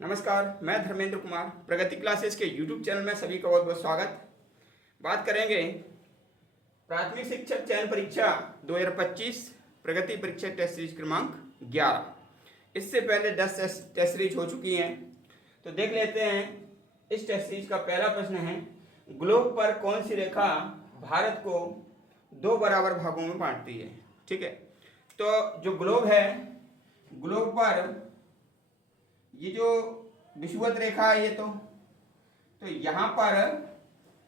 नमस्कार, मैं धर्मेंद्र कुमार प्रगति क्लासेस के YouTube चैनल में सभी का बहुत बहुत स्वागत। बात करेंगे प्राथमिक शिक्षक चयन परीक्षा 2025 प्रगति परीक्षा टेस्ट सीरीज क्रमांक 11। इससे पहले 10 टेस्ट सीरीज हो चुकी हैं, तो देख लेते हैं। इस टेस्ट सीरीज का पहला प्रश्न है, ग्लोब पर कौन सी रेखा भारत को दो बराबर भागों में बांटती है। ठीक है, तो जो ग्लोब है, ग्लोब पर ये जो विषुवत रेखा है, ये तो यहाँ पर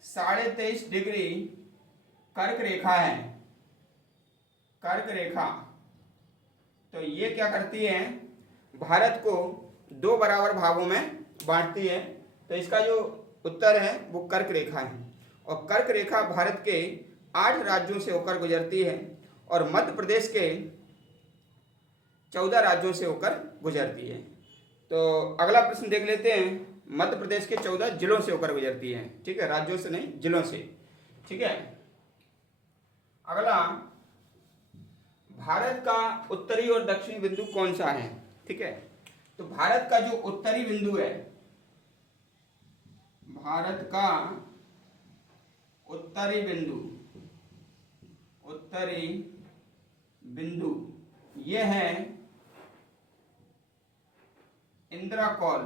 23.5 डिग्री कर्क रेखा है। कर्क रेखा तो ये क्या करती है, भारत को दो बराबर भागों में बांटती है। तो इसका जो उत्तर है वो कर्क रेखा है, और कर्क रेखा भारत के 8 राज्यों से होकर गुजरती है और मध्य प्रदेश के 14 राज्यों से होकर गुजरती है। तो अगला प्रश्न देख लेते हैं। मध्य प्रदेश के 14 जिलों से होकर गुजरती है। ठीक है, राज्यों से नहीं, जिलों से। ठीक है, अगला, भारत का उत्तरी और दक्षिणी बिंदु कौन सा है। ठीक है, तो भारत का जो उत्तरी बिंदु है, भारत का उत्तरी बिंदु ये है इंद्राकौल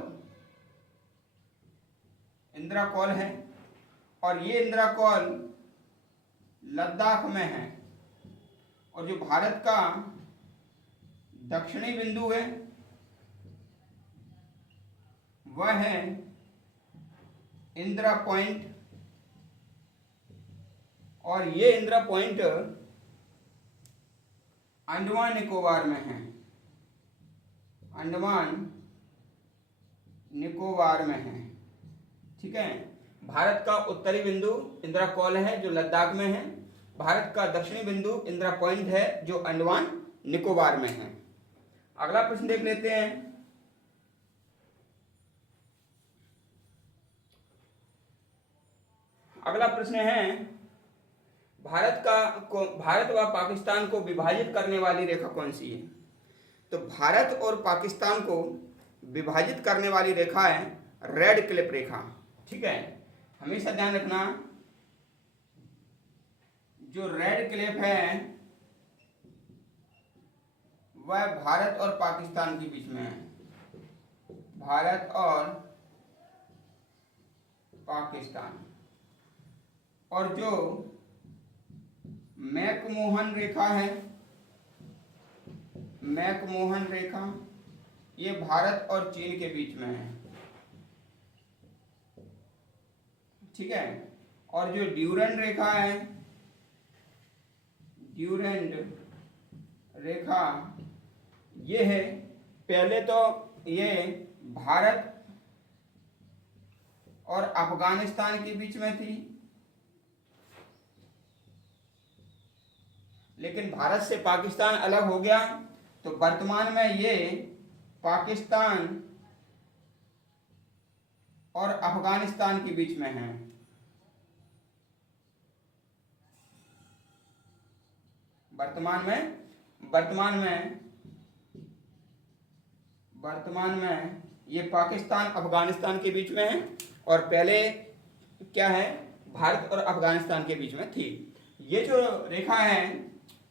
है, और ये इंद्राकौल लद्दाख में है। और जो भारत का दक्षिणी बिंदु है वह है इंदिरा पॉइंट, और ये इंदिरा पॉइंट अंडमान निकोबार में है। अंडमान निकोबार में है। ठीक है, भारत का उत्तरी बिंदु इंदिरा कौल है जो लद्दाख में है। भारत का दक्षिणी बिंदु इंदिरा पॉइंट है जो अंडमान निकोबार में है। अगला प्रश्न देख लेते हैं। अगला प्रश्न है, भारत व पाकिस्तान को विभाजित करने वाली रेखा कौन सी है। तो भारत और पाकिस्तान को विभाजित करने वाली रेखा है रेड क्लिफ रेखा। ठीक है, हमेशा ध्यान रखना, जो रेड क्लिफ है वह भारत और पाकिस्तान के बीच में है। भारत और पाकिस्तान। और जो मैकमोहन रेखा है, मैकमोहन रेखा, ये भारत और चीन के बीच में है। ठीक है, और जो ड्यूरेंट रेखा है, ड्यूरेंट रेखा ये है, पहले तो ये भारत और अफगानिस्तान के बीच में थी, लेकिन भारत से पाकिस्तान अलग हो गया, तो वर्तमान में ये पाकिस्तान और अफगानिस्तान के बीच में है। वर्तमान में ये पाकिस्तान अफगानिस्तान के बीच में है, और पहले क्या है, भारत और अफगानिस्तान के बीच में थी। ये जो रेखा है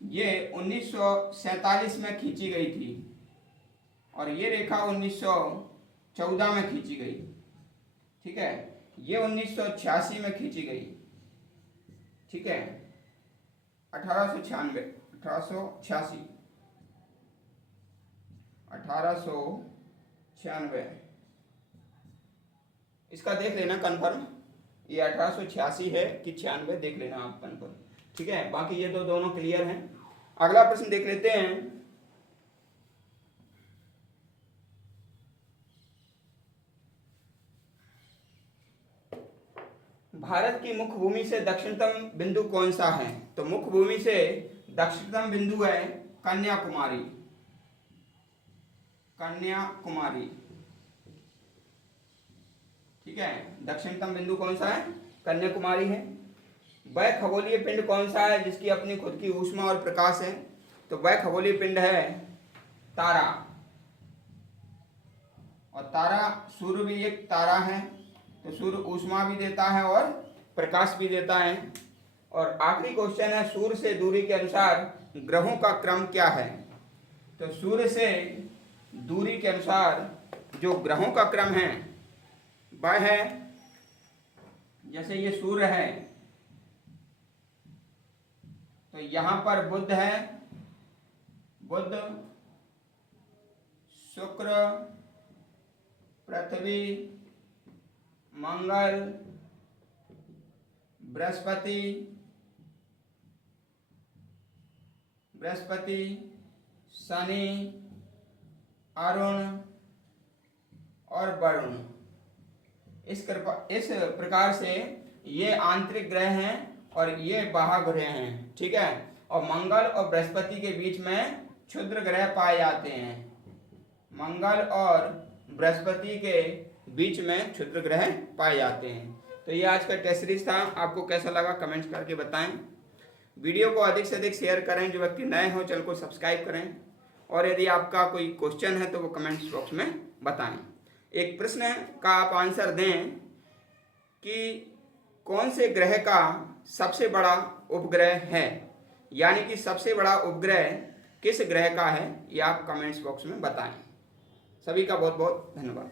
ये 1947 में खींची गई थी, और ये रेखा 1914 में खींची गई। ठीक है, ये 1986 में खींची गई। ठीक है, 1896 इसका देख लेना कंफर्म, ये 1886 है कि 96, देख लेना आप कंफर्म। ठीक है, बाकी ये दोनों क्लियर हैं। अगला प्रश्न देख लेते हैं। भारत की मुख्य भूमि से दक्षिणतम बिंदु कौन सा है। तो मुख्य भूमि से दक्षिणतम बिंदु है कन्याकुमारी। ठीक है, दक्षिणतम बिंदु कौन सा है, कन्याकुमारी है। वह खगोलीय पिंड कौन सा है जिसकी अपनी खुद की ऊष्मा और प्रकाश है। तो वह खगोलीय पिंड है तारा। और तारा सूर्य भी एक तारा है, तो सूर्य ऊष्मा भी देता है और प्रकाश भी देता है। और आखिरी क्वेश्चन है, सूर्य से दूरी के अनुसार ग्रहों का क्रम क्या है? तो सूर्य से दूरी के अनुसार जो ग्रहों का क्रम है वह है, जैसे ये सूर्य है तो यहाँ पर बुध है, बुध, शुक्र, पृथ्वी, मंगल, बृहस्पति, शनि, अरुण और वरुण। इस प्रकार से ये आंतरिक ग्रह हैं और ये बाह्य ग्रह हैं, ठीक है। और मंगल और बृहस्पति के बीच में क्षुद्र ग्रह पाए जाते हैं। मंगल और बृहस्पति के बीच में क्षुद्र ग्रह पाए जाते हैं। तो ये आज का टेस्ट सीरीज था। आपको कैसा लगा कमेंट्स करके बताएं। वीडियो को अधिक से अधिक शेयर करें। जो व्यक्ति नए हो चैनल को सब्सक्राइब करें। और यदि आपका कोई क्वेश्चन है तो वो कमेंट्स बॉक्स में बताएं। एक प्रश्न का आप आंसर दें कि कौन से ग्रह का सबसे बड़ा उपग्रह है, यानी कि सबसे बड़ा उपग्रह किस ग्रह का है, ये आप कमेंट्स बॉक्स में बताएं। सभी का बहुत बहुत धन्यवाद।